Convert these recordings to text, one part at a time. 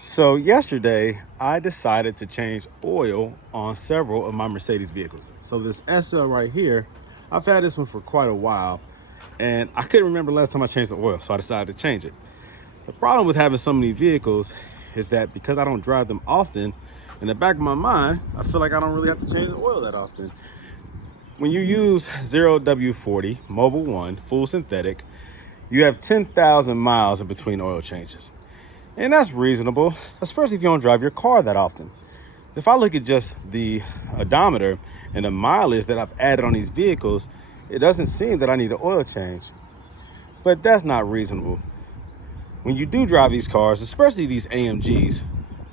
So yesterday, I decided to change oil on several of my Mercedes vehicles. So this SL right here, I've had this one for quite a while, and I couldn't remember last time I changed the oil, so I decided to change it. The problem with having so many vehicles is that because I don't drive them often, in the back of my mind, I feel like I don't really have to change the oil that often. When you use 0W40, Mobile One, full synthetic, you have 10,000 miles in between oil changes. And that's reasonable, especially if you don't drive your car that often. If I look at just the odometer and the mileage that I've added on these vehicles, it doesn't seem that I need an oil change. But that's not reasonable. When you do drive these cars, especially these AMGs,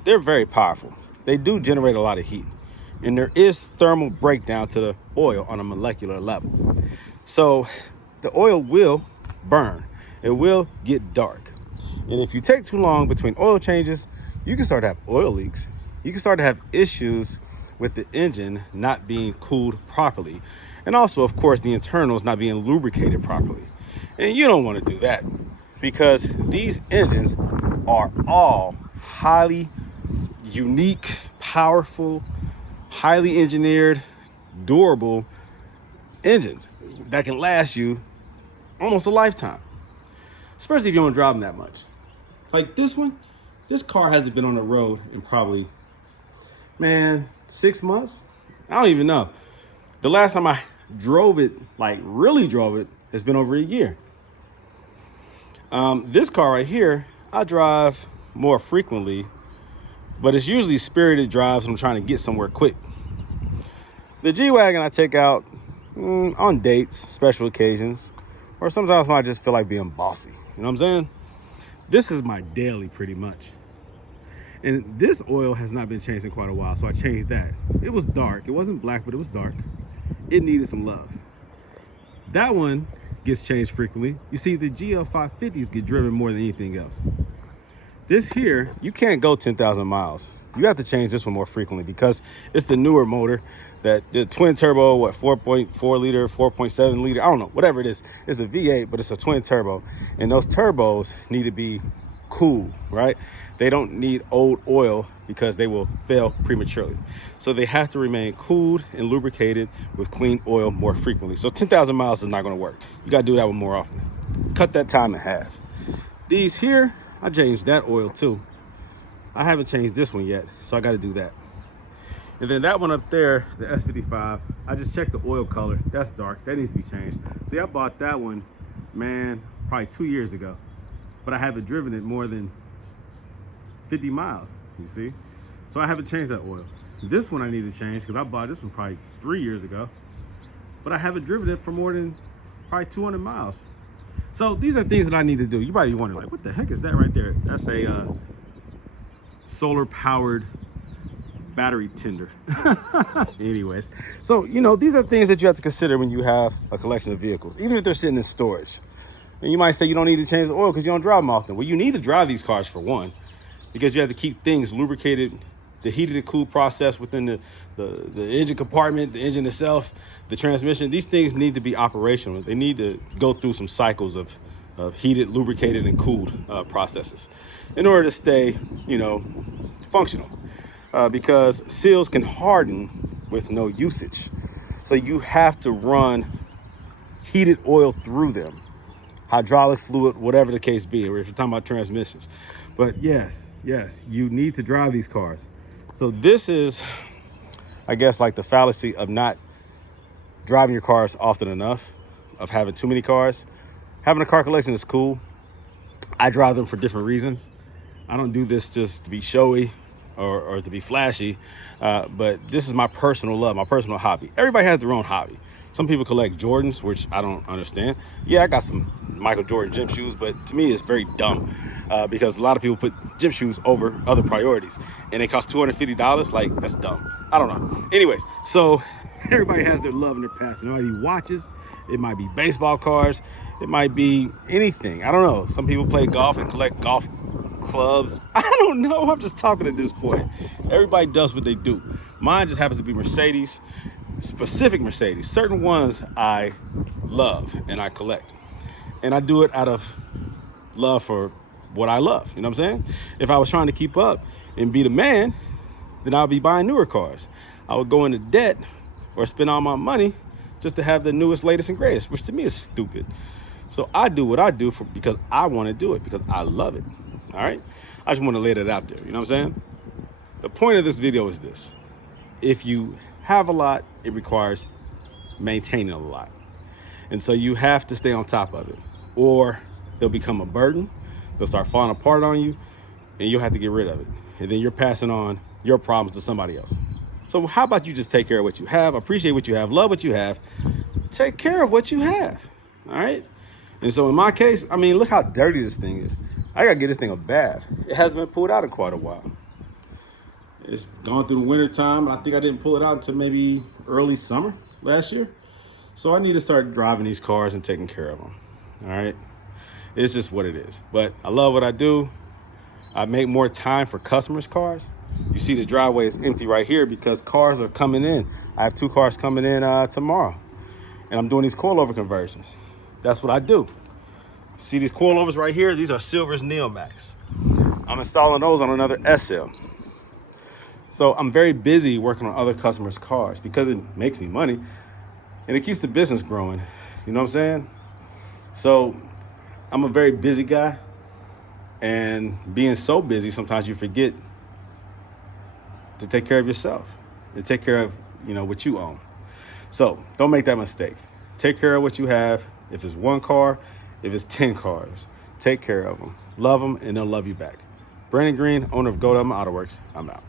they're very powerful. They do generate a lot of heat. And there is thermal breakdown to the oil on a molecular level. So the oil will burn. It will get dark. And if you take too long between oil changes, you can start to have oil leaks. You can start to have issues with the engine not being cooled properly. And also, of course, the internals not being lubricated properly. And you don't want to do that because these engines are all highly unique, powerful, highly engineered, durable engines that can last you almost a lifetime, especially if you don't drive them that much. Like this one, this car hasn't been on the road in probably, 6 months. I don't even know. The last time I drove it, like really drove it, has been over a year. This car right here, I drive more frequently, but it's usually spirited drives when I'm trying to get somewhere quick. The G-Wagon I take out on dates, special occasions, or sometimes when I just feel like being bossy. You know what I'm saying? This is my daily pretty much. And this oil has not been changed in quite a while, so I changed that. It was dark. It wasn't black, but it was dark. It needed some love. That one gets changed frequently. You see, the GL550s get driven more than anything else. This here, you can't go 10,000 miles. You have to change this one more frequently because it's the newer motor, that the twin turbo, 4.4 liter, 4.7 liter, I don't know, whatever it is. It's a V8, but it's a twin turbo. And those turbos need to be cool, right? They don't need old oil because they will fail prematurely. So they have to remain cooled and lubricated with clean oil more frequently. So 10,000 miles is not gonna work. You gotta do that one more often. Cut that time in half. These here, I changed that oil too. I haven't changed this one yet, so I got to do that. And then that one up there, the S55, I just checked the oil color. That's dark. That needs to be changed. See, I bought that one, probably 2 years ago, but I haven't driven it more than 50 miles, you see? So I haven't changed that oil. This one I need to change because I bought this one probably 3 years ago, but I haven't driven it for more than probably 200 miles. So these are things that I need to do. You probably wonder, like, what the heck is that right there? That's a solar powered battery tender. Anyways, so these are things that you have to consider when you have a collection of vehicles, even if they're sitting in storage. And you might say you don't need to change the oil because you don't drive them often. Well, you need to drive these cars for one, because you have to keep things lubricated, the heated and cooled process within the engine compartment, the engine itself, the transmission. These things need to be operational. They need to go through some cycles of heated, lubricated, and cooled processes in order to stay, functional. Because seals can harden with no usage. So you have to run heated oil through them, hydraulic fluid, whatever the case be, or if you're talking about transmissions. But yes, you need to drive these cars. So this is, I guess, like the fallacy of not driving your cars often enough, of having too many cars. Having a car collection is cool. I drive them for different reasons. I don't do this just to be showy or to be flashy, but this is my personal love, my personal hobby. Everybody has their own hobby. Some people collect Jordans, which I don't understand. Yeah, I got some Michael Jordan gym shoes, but to me it's very dumb because a lot of people put gym shoes over other priorities and they cost $250. Like, that's dumb. I don't know. Anyways, so everybody has their love and their passion. It might be watches, it might be baseball cards, it might be anything. I don't know. Some people play golf and collect golf clubs. I don't know. I'm just talking at this point. Everybody does what they do. Mine just happens to be Mercedes, specific Mercedes. Certain ones I love and I collect. And I do it out of love for what I love. You know what I'm saying? If I was trying to keep up and be the man, then I'll be buying newer cars. I would go into debt or spend all my money just to have the newest, latest, and greatest, which to me is stupid. So I do what I do because I want to do it, because I love it. All right? I just want to lay that out there. You know what I'm saying? The point of this video is this. If you have a lot, it requires maintaining a lot. And so you have to stay on top of it, or they'll become a burden. They'll start falling apart on you, and you'll have to get rid of it. And then you're passing on your problems to somebody else. So how about you just take care of what you have, appreciate what you have, love what you have, take care of what you have, all right? And so in my case, I mean, look how dirty this thing is. I gotta get this thing a bath. It hasn't been pulled out in quite a while. It's gone through the winter time. I think I didn't pull it out until maybe early summer last year. So I need to start driving these cars and taking care of them, all right? It's just what it is. But I love what I do. I make more time for customers' cars. You see the driveway is empty right here because cars are coming in. I have 2 cars coming in tomorrow, and I'm doing these coilover conversions. That's what I do. See these coilovers right here? These are Silver's Neomax. I'm installing those on another SL. So I'm very busy working on other customers' cars because it makes me money and it keeps the business growing. You know what I'm saying? So I'm a very busy guy, and being so busy, sometimes you forget to take care of yourself, to take care of, what you own. So don't make that mistake. Take care of what you have. If it's 1 car, if it's 10 cars, take care of them, love them, and they'll love you back. Brandon Green, owner of Gold Element Autoworks. I'm out.